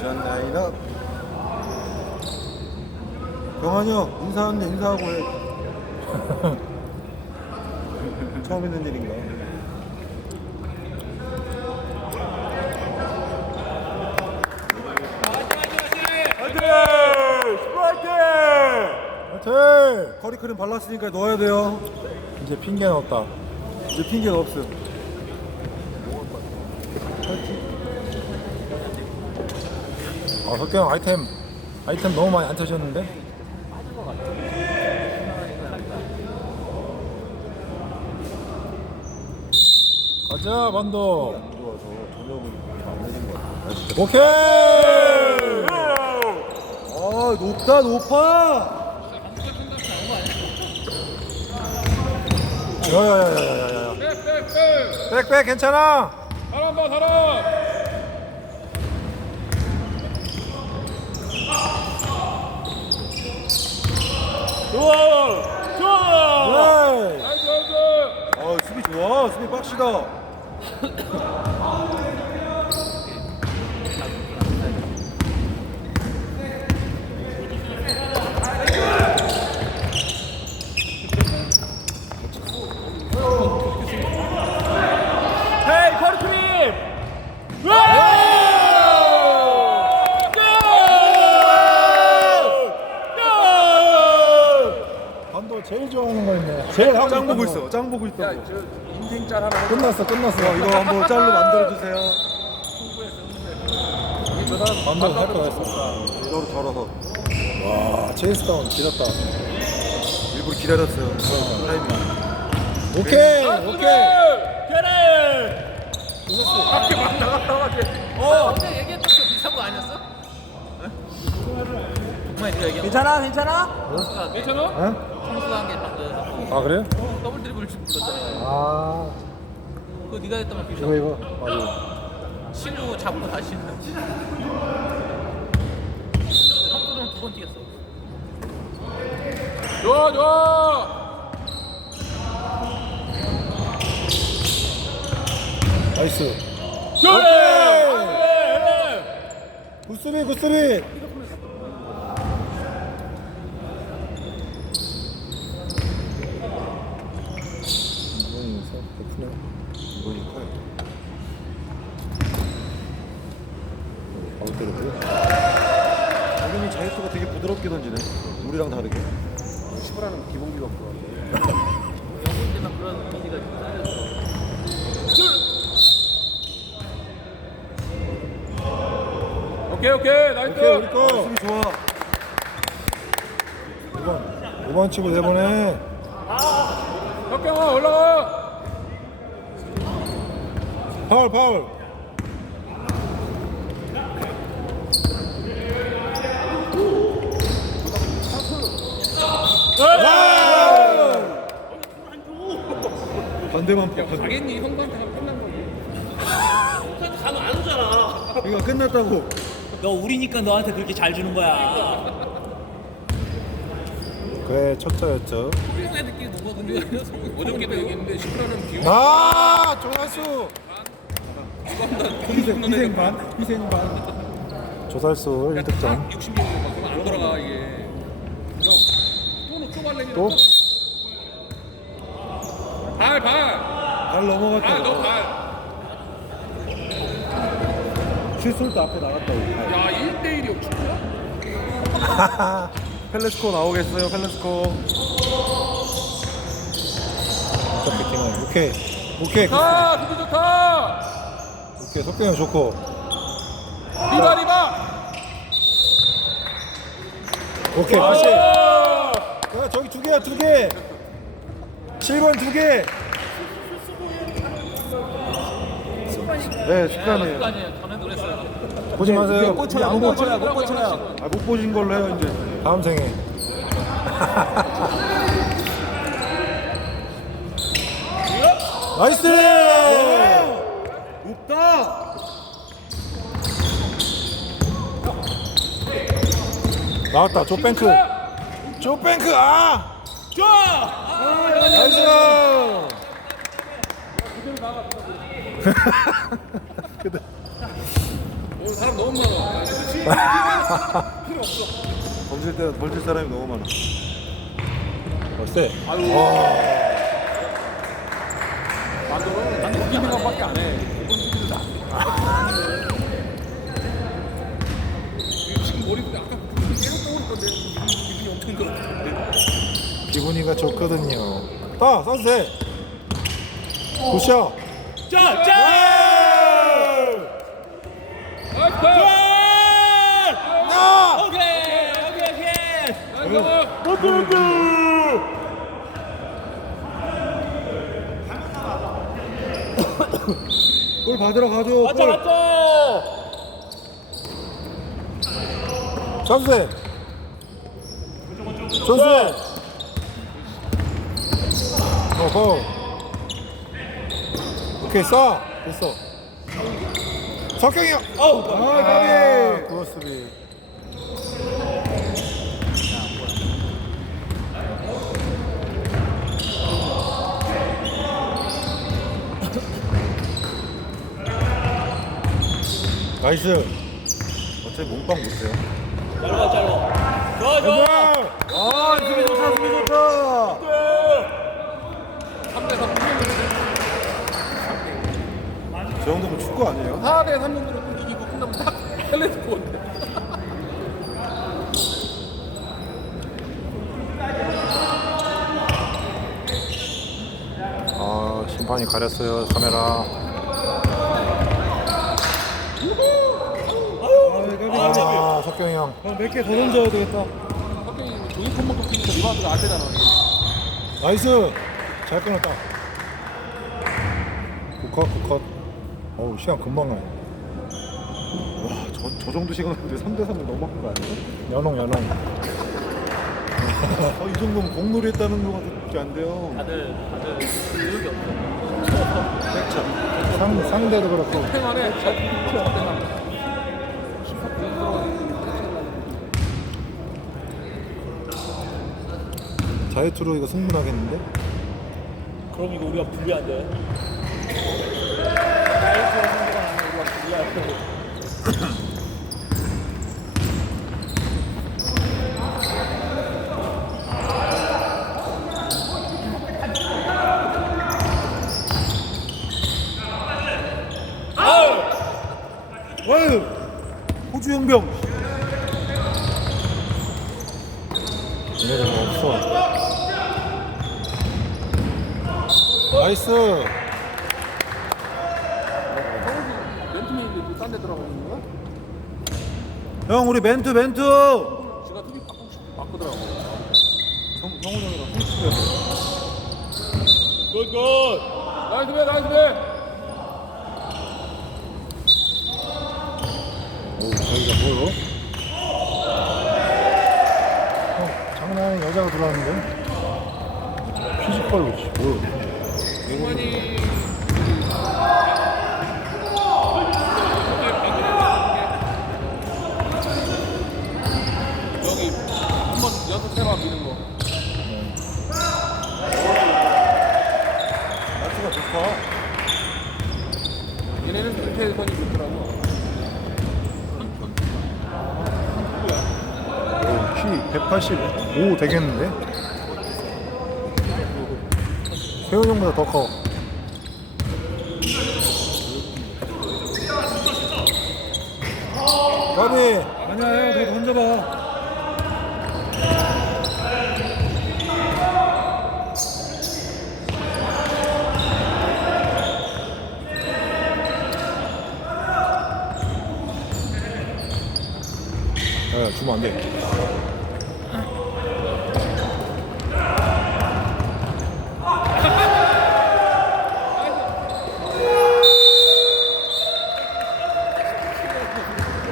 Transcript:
전 라인업. 경환이 형 인사하는데 인사하고 해. 처음 있는 일인가? 화이팅! 커리크림 발랐으니까 넣어야 돼요. 이제 핑계는 없다. 이제 핑계는 없음 아, 석경 아이템 아이템 너무 많이 안 터졌는데? 가자 반도. 오케이! 아 높다 높아! 야야야야야야 백백 괜찮아? 사람 봐 사람 좋아. 좋아. 네. 아 수비 좋아. 수비 빡시다 헤이 커리크림 반도 제일 좋아하는 거 있네 제일 하고 짱 보고 거. 있어 짱 보고 있다고. 인생 짤 하나 끝났어 끝났어. 어, 이거 한번 짤로 만들어 주세요. 반도 할거 했어 이거로 덜어서. 와 체이스다운 길었다. 일부러 기다렸어요. 타이밍. 오케이 오케이 그래 밖에 막 나갔다 와게 어 그때 얘기했던 거 비슷한 거 아니었어? 정말 네가 얘기한 괜찮아 괜찮아? 거 성수가 괜찮아? 어? 성수가 한게 방금 아 그래? 더블 드리블 불렀잖아 아. 그거 네가 했던 거 이거 이거. 맞아 친구 잡고 다시. 성수는 두번 뛰었어. 좋아 좋아! 나이스. 그래! 굿수비 굿수비 바로 때렸고요 당연히 자유수가 되게 부드럽게 던지네. 우리랑 다르게. 시브라는 기본기가 없고 영국 때만 그런 분위기가 짜려서 오케이 오케이. 나이스. 오케이 우리 거. 수비 좋아. 5번. 5번 치고 내보내 혁경아 올라가 파울 파울. 반대만 봐. 가겠니 형한테 끝난 거지. 가면 안 오잖아. 이거 끝났다고. 너 우리니까 너한테 그렇게 잘 주는 거야. 그래 첫째였죠. 훌륭한 애들끼리 농가 근데 어저께도 얘기했는데 시프라는 비용 아 조살수 희생, 희생반 희생반. 조살수 1득점. 60명 막 그러면 안 돌아가 이게 형 또는 쪼갈래기 또? 발발 발 넘어갔다. 발너발야 슛쏠도 앞에 나갔다고. 1대1이 축구야? 펠레스코 나오겠어요 펠레스코. 어차피 팀은 오케이. 오케이 좋다 수비 좋다 오케이 석경이 좋고. 리바 리바 오케이 다시. 오! 야 저기 두 개야 두 개. 7번 두 개. 네 습관이에요 아니에요. 그랬어요. 보지 마세요. 꽂혀요 안 꽂혀요 못 꽂혀요. 아못 꽂은 걸로 해요 이제. 다음 생에. 나이스! 높다 나왔다 조뱅크 조뱅크 아 나이스 오늘 사람 너무 많아 그렇지 필요 없어. 던질 때 던질 사람이 너무 많아. 벌써. 아유. 난 이기는 것밖에 안 해. 이건 수비도 다. 지금 머리도 아까 계속 떠오를 건데 기분이 엄청 들었던데. 기분이가 좋거든요. 따, 써도 돼. 굿샷. 자, 자! 나! 오케이, 오케이, 오케이. 나이스! 골 받으러 골. 맞죠? 써도 돼. 써도 돼. 어허. 오케이, 싸. 됐어. 석경이 형. 어우, 아, 아, 가비. 크로스비. 나이스. 어차피 몸빵 못해요. 짧아, 짧아. 좋아, 좋아. 아, 수비 좋다, 수비 좋다. 3대 3 저 정도면 축구 아니에요? 4대 3 정도로 또 이기고 끝나면 딱 텔레스포인데. 아, 심판이 가렸어요, 카메라. 아. 아, 석경이 형. 몇개 더 던져야 되겠다. 갑자기 종이컵만큼 뛰니까 리바운드가 안 되잖아. 나이스. 잘 끊었다. 굿컷, 굿컷. 어우, 시간 금방 가. 와, 저, 저 정도 시간인데 3대 3을 넘어간 거 아니에요? 연홍, 연홍. 어, 이 정도면 공놀이 했다는 거밖에 안 돼요. 다들, 다들 의욕이 없어. 백차. 상, 상대도 그렇고. 팽안 에 자유투로 이거 승분하겠는데? 그럼 이거 우리가 불리한데. 자유투로 상대가 나면 우리가 불리한데. 와유! 호주 용병. 얘네들 없어. 나이스. 멘트맨인데 또딴데 들어가는 거야? 형, 우리 멘트, 바꾸, 바꾸더라고. 성, 성훈 형이랑 홍수였어. 굿, 굿. 나이스 배, 나이스 배! 오, 저기가 뭐요? 형, 장난하는 여자가 들어왔는데? 피지컬로, 씨, 뭐요 여기 한번 연습해봐 미는 거. 나트가 좋다. 얘네는 그렇게 선이 좋더라고. 오, 키 185 되겠는데? 세훈 형보다 더 커. 가비! 아니야, 형, 그래 던져봐. 야, 주면 안 돼.